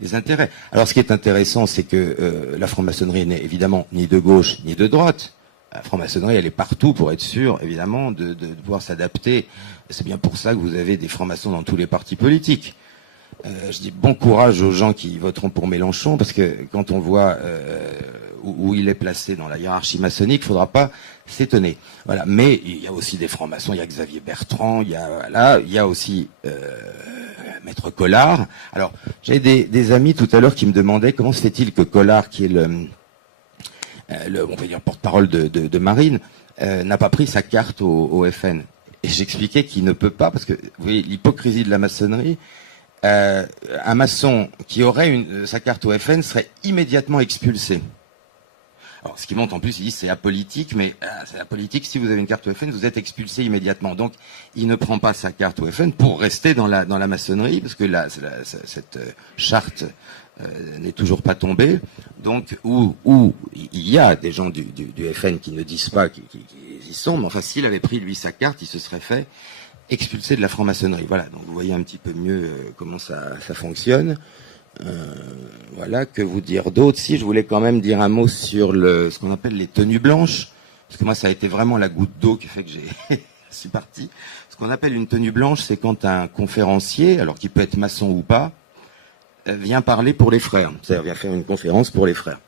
les intérêts. Alors ce qui est intéressant, c'est que la franc-maçonnerie n'est évidemment ni de gauche ni de droite. La franc-maçonnerie, elle est partout pour être sûre, évidemment, de pouvoir s'adapter. C'est bien pour ça que vous avez des francs-maçons dans tous les partis politiques. Je dis bon courage aux gens qui voteront pour Mélenchon, parce que quand on voit où il est placé dans la hiérarchie maçonnique, il ne faudra pas s'étonner. Voilà. Mais il y a aussi des francs-maçons, il y a Xavier Bertrand, il y a aussi Maître Collard. Alors, j'avais des amis tout à l'heure qui me demandaient comment se fait-il que Collard, qui est on va dire porte-parole de Marine, n'a pas pris sa carte au FN. Et j'expliquais qu'il ne peut pas, parce que vous voyez l'hypocrisie de la maçonnerie. Un maçon qui aurait sa carte au FN serait immédiatement expulsé. Alors, ce qui monte en plus, il dit c'est apolitique, mais c'est apolitique, si vous avez une carte au FN, vous êtes expulsé immédiatement. Donc, il ne prend pas sa carte au FN pour rester dans la maçonnerie, parce que cette charte n'est toujours pas tombée. Donc, où il y a des gens du FN qui ne disent pas qu'ils y sont, mais enfin, s'il avait pris, lui, sa carte, il se serait fait expulsé de la franc-maçonnerie. Voilà, donc vous voyez un petit peu mieux comment ça fonctionne. Voilà, que vous dire d'autre? Si, je voulais quand même dire un mot sur ce qu'on appelle les tenues blanches, parce que moi, ça a été vraiment la goutte d'eau qui fait que je suis parti. Ce qu'on appelle une tenue blanche, c'est quand un conférencier, alors qu'il peut être maçon ou pas, vient parler pour les frères, c'est-à-dire vient faire une conférence pour les frères.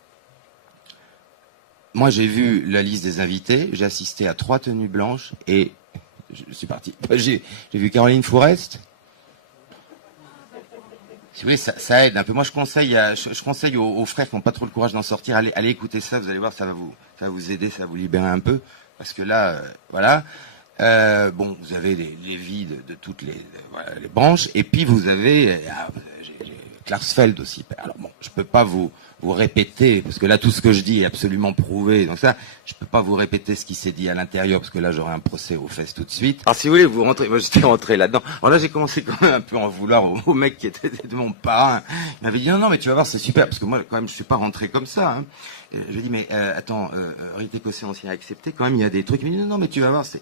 Moi, j'ai vu la liste des invités, j'ai assisté à 3 tenues blanches et je suis parti. J'ai vu Caroline Fourest. Si vous voulez, ça aide un peu. Moi, je conseille aux frères qui n'ont pas trop le courage d'en sortir, allez écouter ça, vous allez voir, ça va vous aider, ça va vous libérer un peu. Parce que là, voilà. Bon, vous avez les vies de toutes les branches, et puis vous avez Klarsfeld aussi. Alors bon, je peux pas vous répéter, parce que là, tout ce que je dis est absolument prouvé. Donc ça, je peux pas vous répéter ce qui s'est dit à l'intérieur, parce que là, j'aurai un procès aux fesses tout de suite. Alors si vous voulez, vous rentrez, moi j'étais rentré là-dedans. Alors là, j'ai commencé quand même un peu à en vouloir au mec qui était de mon parrain. Il m'avait dit, non, mais tu vas voir, c'est super, parce que moi, quand même, je suis pas rentré comme ça. Hein. Je lui ai dit, mais attends, Rite écossais ancien accepté, quand même, il y a des trucs. Il m'a dit, non, mais tu vas voir, c'est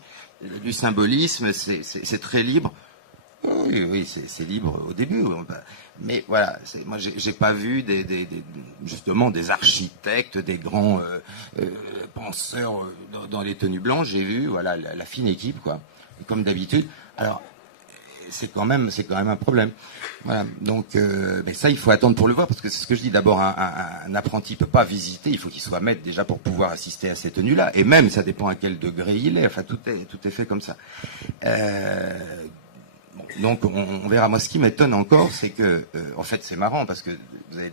du symbolisme, c'est très libre. Oui, c'est libre au début. Mais voilà, moi j'ai pas vu justement des architectes, des grands penseurs dans les tenues blanches. J'ai vu voilà la fine équipe quoi, comme d'habitude. Alors c'est quand même un problème. Voilà, donc mais ça il faut attendre pour le voir parce que c'est ce que je dis. D'abord un apprenti peut pas visiter, il faut qu'il soit maître déjà pour pouvoir assister à ces tenues-là. Et même ça dépend à quel degré il est. Enfin tout est fait comme ça. Donc on verra. Moi, ce qui m'étonne encore, c'est que, en fait, c'est marrant parce que vous avez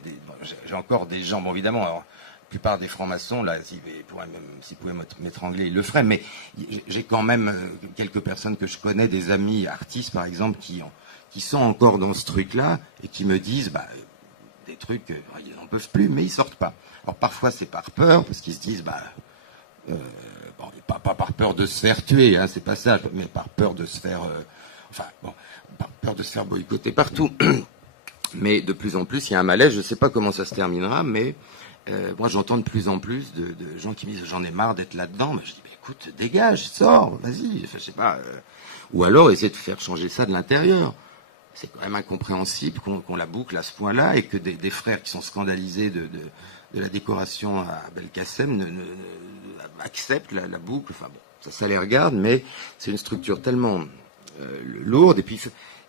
j'ai encore des gens. Bon, évidemment, alors, la plupart des francs-maçons, là, s'ils pouvaient m'étrangler, ils le feraient. Mais j'ai quand même quelques personnes que je connais, des amis artistes, par exemple, qui sont encore dans ce truc-là et qui me disent, des trucs, ils n'en peuvent plus, mais ils sortent pas. Alors parfois, c'est par peur parce qu'ils se disent, pas par peur de se faire tuer, hein, c'est pas ça, mais par peur de se faire par peur de se faire boycotter partout. Mais de plus en plus, il y a un malaise. Je ne sais pas comment ça se terminera, mais moi, j'entends de plus en plus de gens qui me disent « j'en ai marre d'être là-dedans ». Mais je dis « écoute, dégage, sors, vas-y ». Je sais pas. Ou alors, essayer de faire changer ça de l'intérieur. C'est quand même incompréhensible qu'on la boucle à ce point-là et que des frères qui sont scandalisés de la décoration à Belkacem acceptent la boucle. Enfin bon, ça les regarde, mais c'est une structure tellement lourde. Et puis,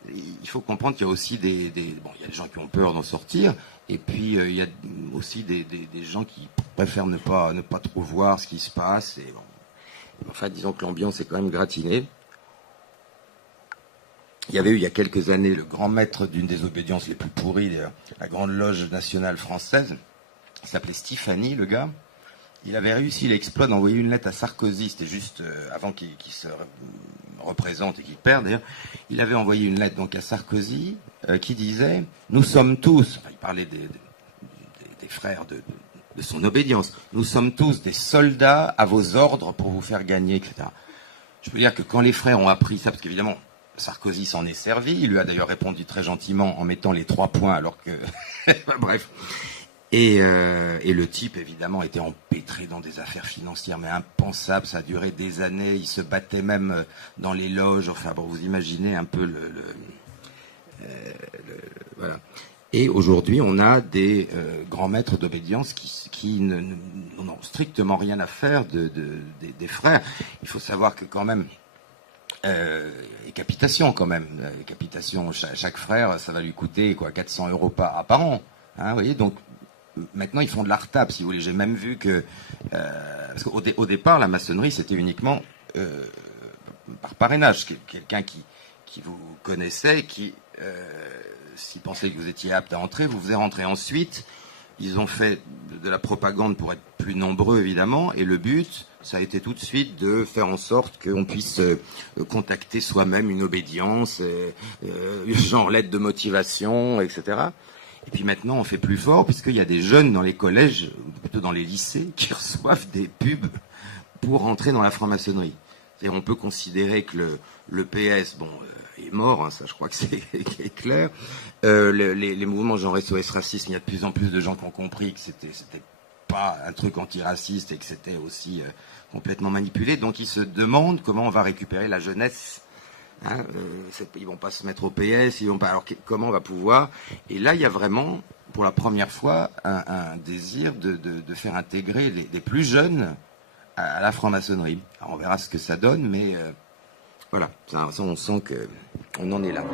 il faut comprendre qu'il y a aussi il y a des gens qui ont peur d'en sortir, et puis il y a aussi des gens qui préfèrent ne pas trop voir ce qui se passe. Et bon, enfin, disons que l'ambiance est quand même gratinée. Il y avait eu il y a quelques années le grand maître d'une des obédiences les plus pourries, la Grande Loge nationale française. Il s'appelait Stéphanie, le gars. Il avait réussi l'exploit d'envoyer une lettre à Sarkozy. C'était juste avant qu'il se représente et qu'il perde. D'ailleurs, il avait envoyé une lettre donc à Sarkozy qui disait « Nous sommes tous », enfin, il parlait des frères de son obédience, « Nous sommes tous des soldats à vos ordres pour vous faire gagner, etc. » Je peux dire que quand les frères ont appris ça, parce qu'évidemment, Sarkozy s'en est servi, il lui a d'ailleurs répondu très gentiment en mettant les 3 points alors que... Bref. Et le type, évidemment, était empêtré dans des affaires financières, mais impensables. Ça a duré des années. Il se battait même dans les loges. Enfin, bon, vous imaginez un peu voilà. Et aujourd'hui, on a des grands maîtres d'obédience qui n'ont strictement rien à faire des frères. Il faut savoir que quand même, et capitation quand même, capitation, chaque frère, ça va lui coûter quoi, 400 € par an. Hein, vous voyez, donc maintenant ils font de l'art-tape, si vous voulez. J'ai même vu que, parce qu'au départ, la maçonnerie, c'était uniquement par parrainage. Quelqu'un qui vous connaissait, qui, s'il pensait que vous étiez apte à entrer, vous faisait rentrer. Ensuite, ils ont fait de la propagande pour être plus nombreux, évidemment, et le but, ça a été tout de suite de faire en sorte qu'on puisse contacter soi-même une obédience, genre lettre de motivation, etc. Et puis maintenant, on fait plus fort, puisqu'il y a des jeunes dans les collèges, ou plutôt dans les lycées, qui reçoivent des pubs pour rentrer dans la franc-maçonnerie. C'est-à-dire, on peut considérer que le PS, bon, est mort, hein, ça je crois que c'est clair. Les mouvements genre SOS racisme, il y a de plus en plus de gens qui ont compris que c'était pas un truc antiraciste et que c'était aussi complètement manipulé. Donc ils se demandent comment on va récupérer la jeunesse. Hein, ils vont pas se mettre au PS, ils vont pas. Alors comment on va pouvoir? Et là, il y a vraiment, pour la première fois, un désir de faire intégrer les plus jeunes à la franc-maçonnerie. Alors, on verra ce que ça donne, mais voilà, ça, on sent qu'on en est là.